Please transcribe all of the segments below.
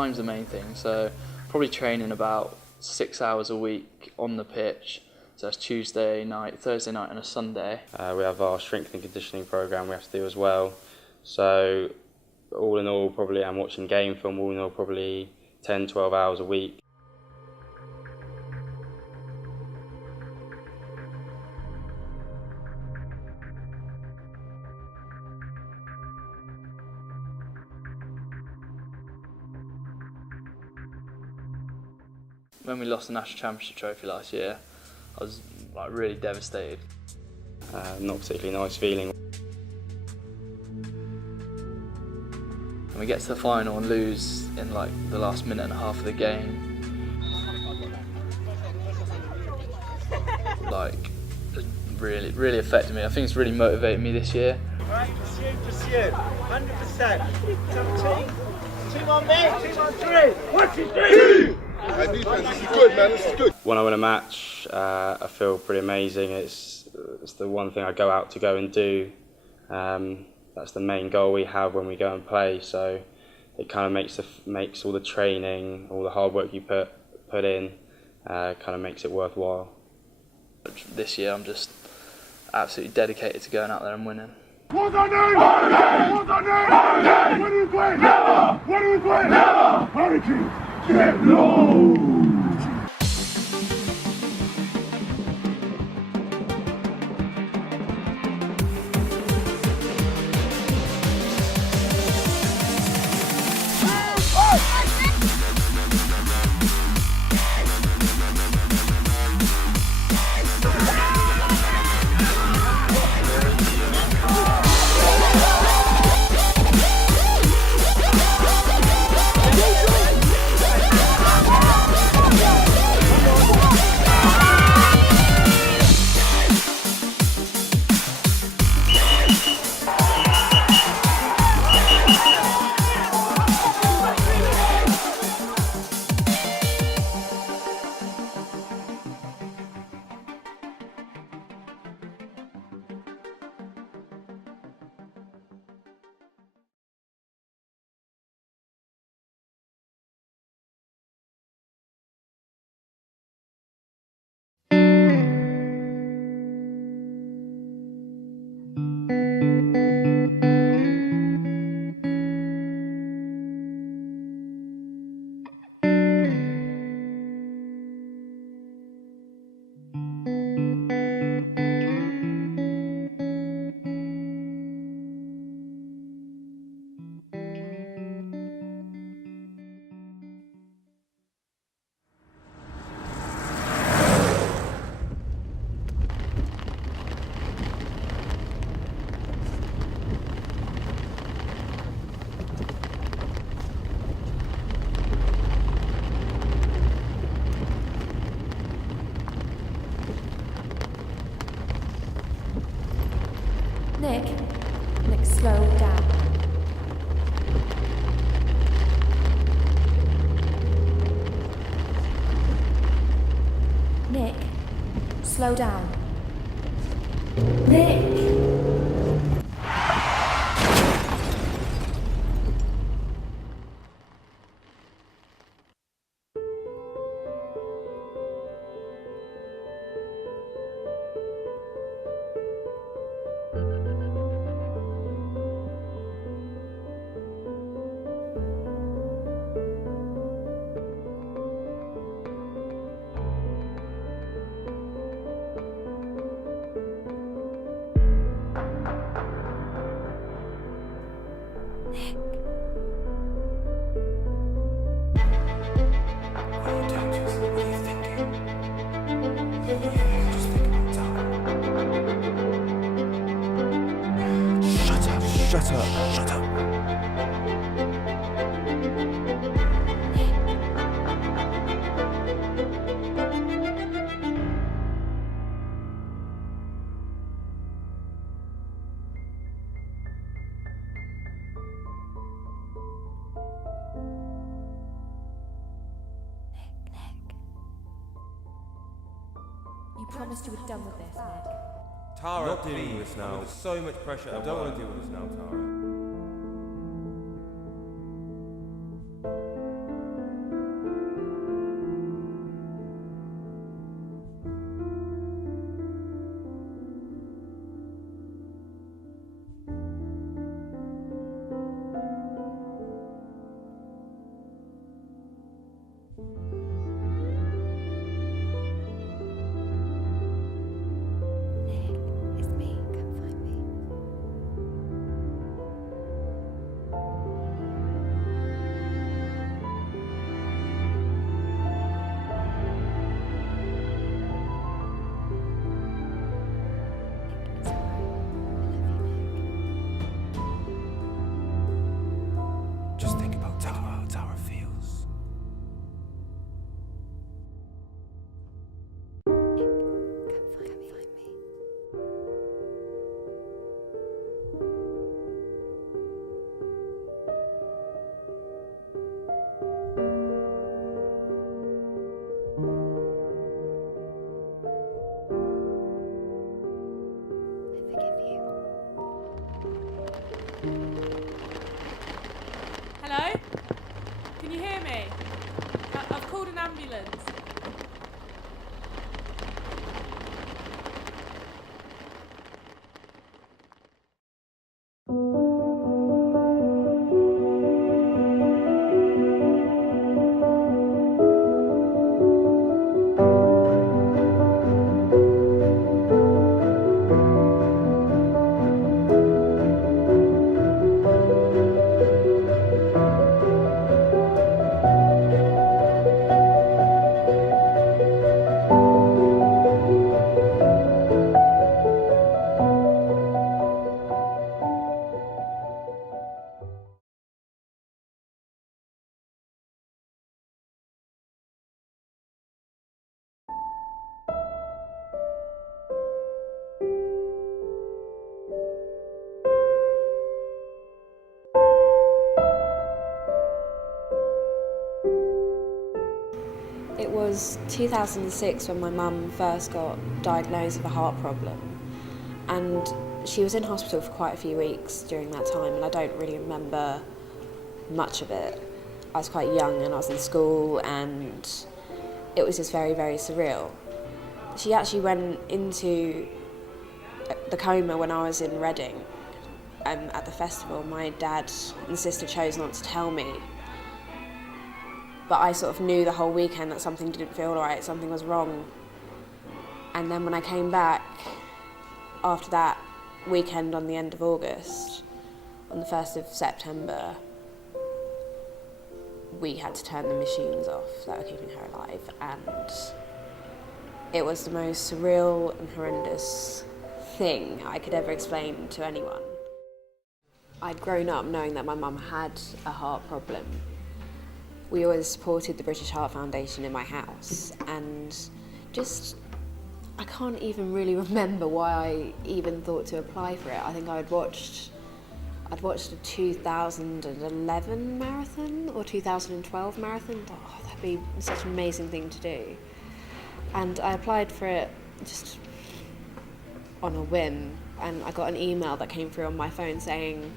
time's the main thing, so probably training about 6 hours a week on the pitch. So that's Tuesday night, Thursday night and a Sunday. We have our strength and conditioning program we have to do as well. So all in all, probably I'm watching game film, all in all probably 10, 12 hours a week. When we lost the National Championship trophy last year, I was like really devastated. Not particularly nice feeling. And we get to the final and lose in like the last minute and a half of the game. Like, it really affected me. I think it's really motivated me this year. Right, pursue, 100%. Team on me, team on 3. 1, 2, 3. This is good, man. This is good. When I win a match, I feel pretty amazing. It's the one thing I go out to go and do. That's the main goal we have when we go and play. So it kind of makes all the training, all the hard work you put in, kind of makes it worthwhile. This year, I'm just absolutely dedicated to going out there and winning. What's our name? What's our name? When do we play? Never. When do we play? Never. Hurricanes, get low. Nick, slow down. Nick, slow down. Nick! Shut up. Shut up. You promised you were done with this, Nick. Tara, not dealing with this now. There's so much pressure. I don't want to deal with this now, Tara. me. I've called an ambulance. It was 2006 when my mum first got diagnosed with a heart problem, and she was in hospital for quite a few weeks during that time, and I don't really remember much of it. I was quite young and I was in school, and it was just very, very surreal. She actually went into the coma when I was in Reading at the festival. My dad and sister chose not to tell me, but I sort of knew the whole weekend that something didn't feel right, something was wrong. And then when I came back after that weekend on the end of August, on the 1st of September, we had to turn the machines off that were keeping her alive. And it was the most surreal and horrendous thing I could ever explain to anyone. I'd grown up knowing that my mum had a heart problem. We always supported the British Heart Foundation in my house, and I can't even really remember why I even thought to apply for it. I think I'd watched a 2011 marathon or 2012 marathon. Oh, that'd be such an amazing thing to do. And I applied for it just on a whim, and I got an email that came through on my phone saying,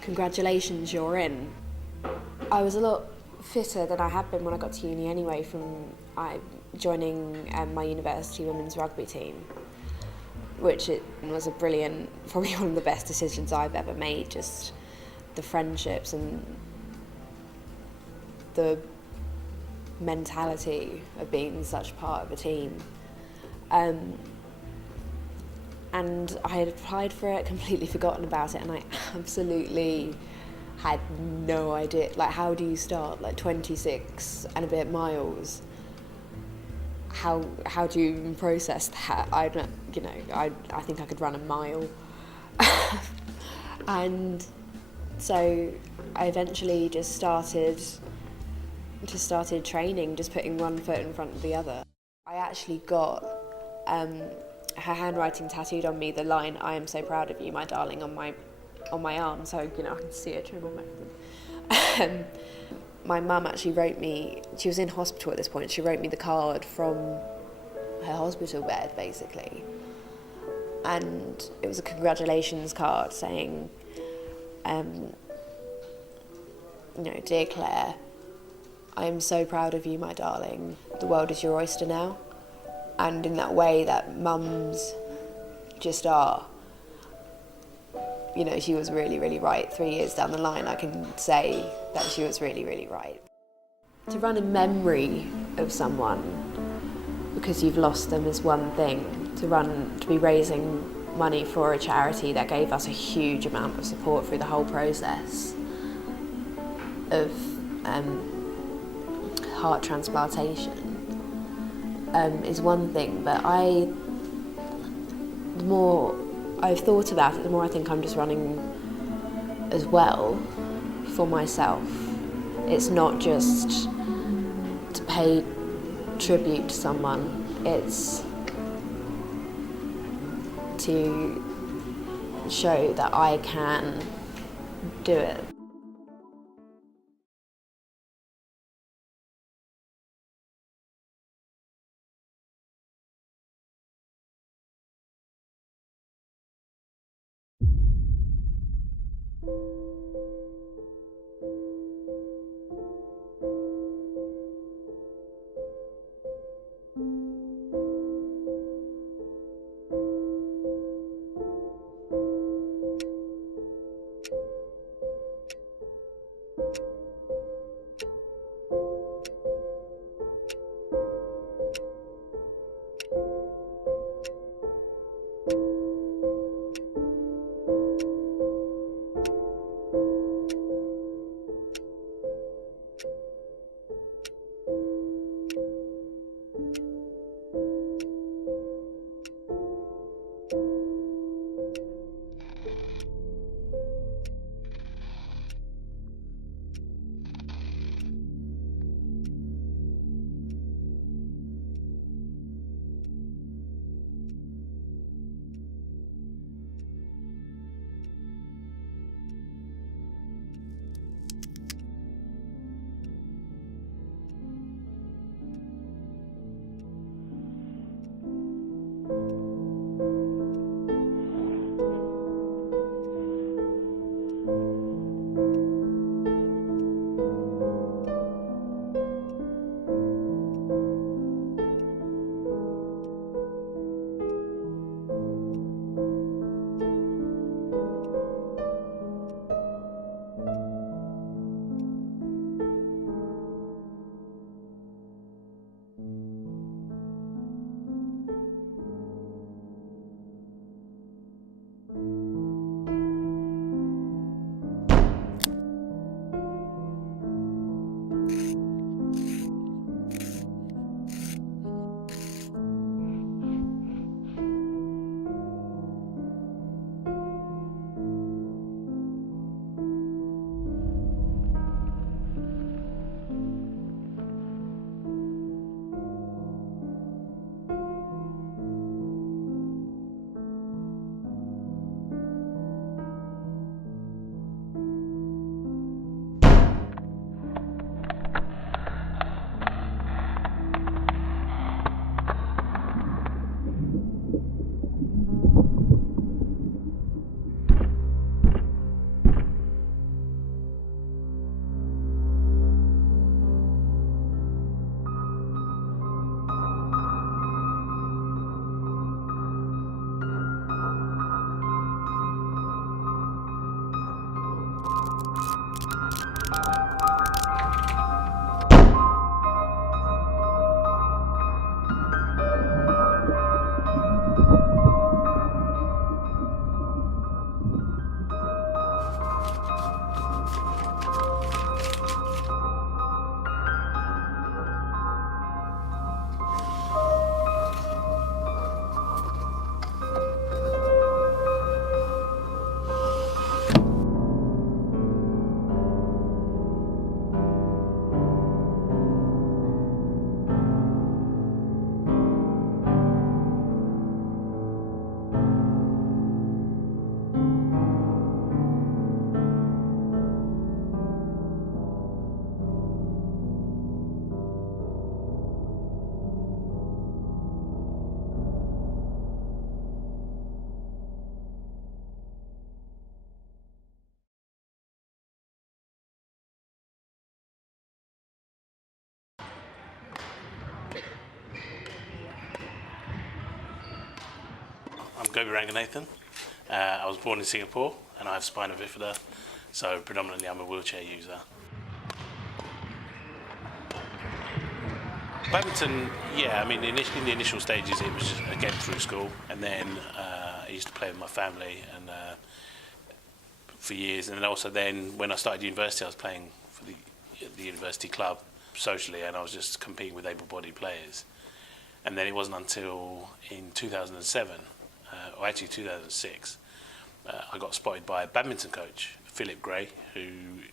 "Congratulations, you're in." I was a lot fitter than I had been when I got to uni anyway, from joining my university women's rugby team, which it was a brilliant, probably one of the best decisions I've ever made. Just the friendships and the mentality of being such part of a team. And I had applied for it, completely forgotten about it, and I absolutely had no idea. Like, how do you start? Like 26 and a bit miles. How do you even process that? I think I could run a mile. And so I eventually just started training, just putting one foot in front of the other. I actually got her handwriting tattooed on me, the line, "I am so proud of you, my darling," on my arm, so I can see it through my microphone. My mum actually wrote me, she was in hospital at this point, she wrote me the card from her hospital bed, basically. And it was a congratulations card saying, "Dear Claire, I am so proud of you, my darling. The world is your oyster now." And in that way that mums just are. She was really, really right. 3 years down the line, I can say that she was really, really right. To run in memory of someone because you've lost them is one thing. To be raising money for a charity that gave us a huge amount of support through the whole process of heart transplantation is one thing, but the more I've thought about it, the more I think I'm just running as well for myself. It's not just to pay tribute to someone, it's to show that I can do it. Gobi Ranganathan. I was born in Singapore and I have spina bifida, so predominantly I'm a wheelchair user. Badminton, yeah, I mean, in the initial stages it was just, again, through school, and then I used to play with my family and for years, and then also then when I started university I was playing for the university club socially, and I was just competing with able-bodied players. And then it wasn't until in 2007, or actually 2006, I got spotted by a badminton coach, Philip Gray, who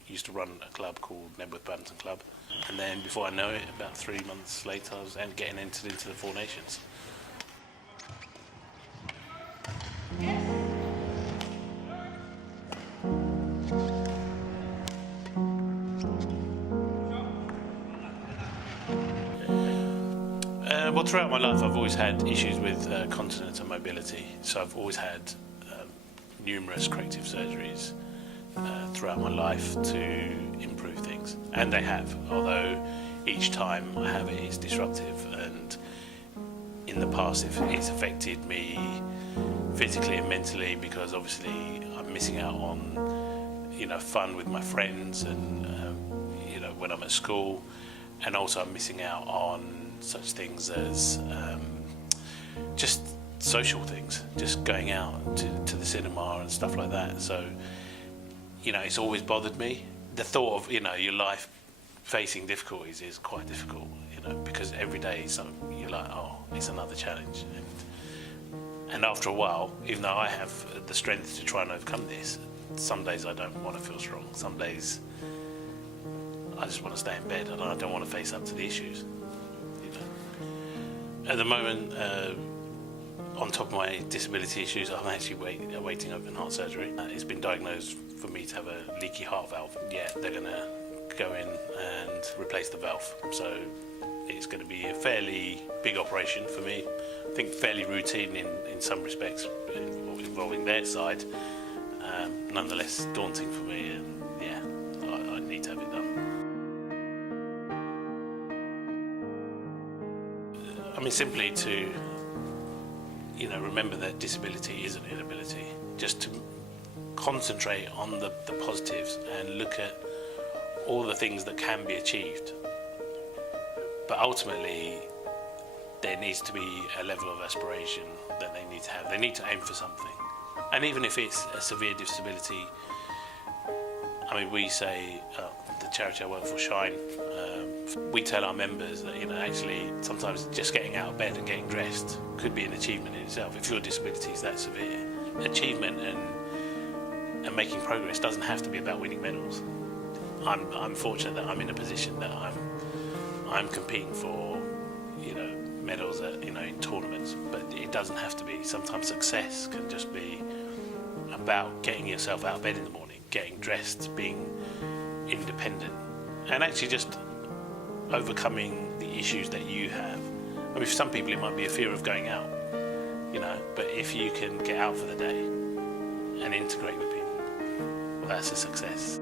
used to run a club called Nebworth Badminton Club. And then before I know it, about 3 months later, I was getting entered into the Four Nations. Well, throughout my life I've always had issues with continence and mobility, so I've always had numerous corrective surgeries throughout my life to improve things, and they have, although each time I have it is disruptive, and in the past it's affected me physically and mentally, because obviously I'm missing out on fun with my friends and when I'm at school, and also I'm missing out on such things as just social things, just going out to the cinema and stuff like that. So it's always bothered me. The thought of your life facing difficulties is quite difficult, because every day you're like, oh, it's another challenge, and after a while, even though I have the strength to try and overcome this, some days I don't want to feel strong. Some days I just want to stay in bed and I don't want to face up to the issues. At the moment, on top of my disability issues, I'm actually awaiting open heart surgery. It's been diagnosed for me to have a leaky heart valve. Yeah, they're going to go in and replace the valve. So it's going to be a fairly big operation for me. I think fairly routine in some respects, involving their side. Nonetheless, daunting for me, and yeah, I need to have it done. I mean, simply to, remember that disability is an inability. Just to concentrate on the positives and look at all the things that can be achieved. But ultimately, there needs to be a level of aspiration that they need to have. They need to aim for something. And even if it's a severe disability, I mean, we say, the charity I work for, Shine, we tell our members that, actually, sometimes just getting out of bed and getting dressed could be an achievement in itself. If your disability is that severe, achievement and making progress doesn't have to be about winning medals. I'm fortunate that I'm in a position that I'm competing for, medals at, in tournaments, but it doesn't have to be. Sometimes success can just be about getting yourself out of bed in the morning, getting dressed, being independent, and actually just overcoming the issues that you have. I mean, for some people it might be a fear of going out, but if you can get out for the day and integrate with people, well, that's a success.